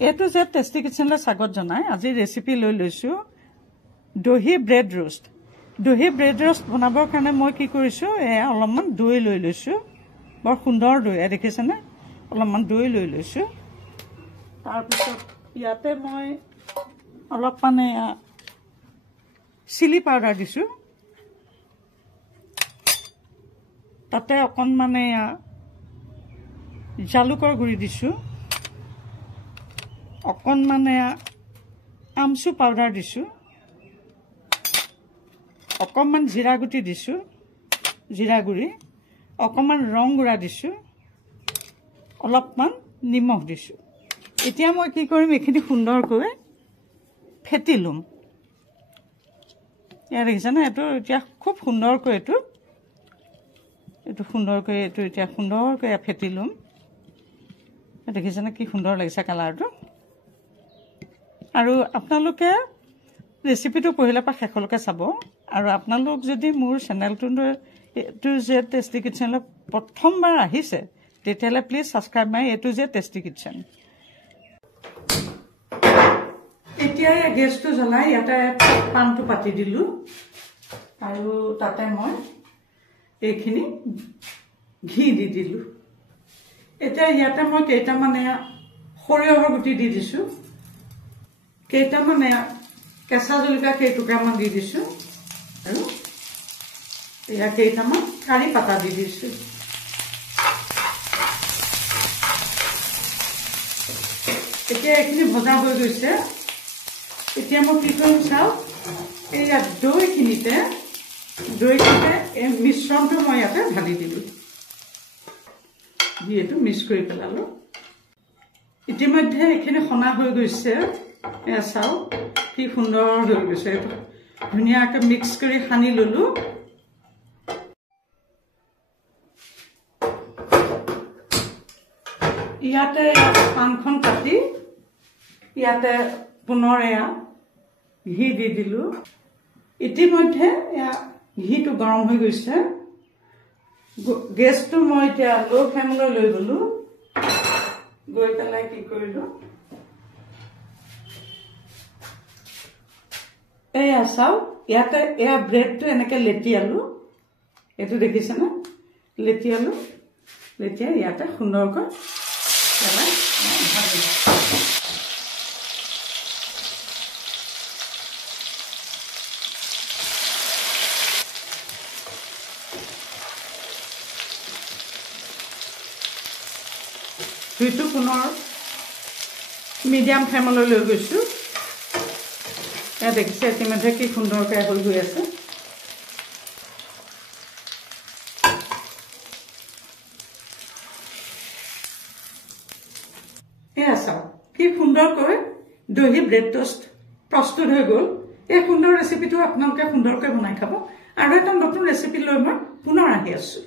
এইটো যে টেষ্টি কিচেনলৈ স্বাগত জনাই আজি ৰেচিপি লৈ লৈছো দহি ব্ৰেড ৰোষ্ট। দহি ব্ৰেড ৰোষ্ট বনাবৰ কাৰণে মই কি কৰিছো এয়া অলপমান দৈ লৈ লৈছো। বৰ সুন্দৰ দৈ দেখিছেনে? অলপমান দৈ লৈ লৈছো। তাৰপিছত ইয়াতে মই অলপ মানে চিলি পাউডাৰ দিছো। তাতে অকণমান জালুকৰ গুড়ি দিছো। অকণমান আমচু পাউডাৰ দিছো। অকণমান জিৰা গুটি দিছো, জিৰা গুড়ি। অকণমান ৰং গুড়া দিছো। অলপমান নিমখ দিছো। এতিয়া মই কি কৰিম, এইখিনি সুন্দৰকৈ ফেটি লম। এয়া দেখিছেনে? এইটো এতিয়া খুব সুন্দৰকৈ এইটো এতিয়া সুন্দৰকৈ ফেটি লম। দেখিছেনে কি সুন্দৰ লাগিছে কালাৰটো? আৰু আপোনালোকে ৰেচিপিটো পঢ়িলে পৰা শেষলৈকে চাব। আৰু আপোনালোক যদি মোৰ চেনেলটো এইটো যে টেষ্টি কিটচেনলৈ প্ৰথমবাৰ আহিছে তেতিয়াহ'লে প্লিজ ছাবস্ক্ৰাইব মাই এইটো যে টেষ্টি কিটচেন। এতিয়া গেছটো জ্বলাই ইয়াতে পানটো পাতি দিলো। আৰু তাতে মই এইখিনি ঘি দি দিলো। এতিয়া ইয়াতে মই কেইটামান সৰিয়হৰ গুটি দি দিছো। কেইটামান কেঁচা জলকীয়া কেইটুকুৰামান দি দিছো। আৰু এয়া কেইটামান কাৰি পাতা দি দিছো। এতিয়া এইখিনি ভজা হৈ গৈছে। এতিয়া মই কি কৰিম চাওঁ, এইয়া দৈখিনিতে এই মিশ্ৰণটো মই ইয়াতে ঢালি দিলো। এইটো মিক্স কৰি পেলালো। ইতিমধ্যে এইখিনি সনা হৈ গৈছে। এয়া চাওঁ কি সুন্দৰ হৈ গৈছে। এইটো ধুনীয়াকৈ মিক্স কৰি সানি ললো। ইয়াতে পানখন কাটি ইয়াতে পুনৰ এয়া ঘি দি দিলো। ইতিমধ্যে এয়া ঘিটো গৰম হৈ গৈছে। গেছটো মই এতিয়া ল' ফ্লেমলৈ লৈ গলো। গৈ পেলাই কি কৰিলো, এয়া চাওঁ ইয়াতে এয়া ব্ৰেডটো এনেকে লেটিয়ালো। এইটো দেখিছেনে? লেটিয়ালো। লেটিয়াই ইয়াতে সুন্দৰকৈ পেলাই জুইটো পুনৰ মিডিয়াম ফ্লেমলৈ লৈ গৈছো। এয়া দেখিছে ইতিমধ্যে কি সুন্দৰকৈ হৈ গৈ আছে। এয়া চাওক কি সুন্দৰকৈ দহি ব্ৰেড টোষ্ট প্ৰস্তুত হৈ গ'ল। এই সুন্দৰ ৰেচিপিটো আপোনালোকে সুন্দৰকৈ বনাই খাব। আৰু এটা নতুন ৰেচিপি লৈ মই পুনৰ আহি আছো।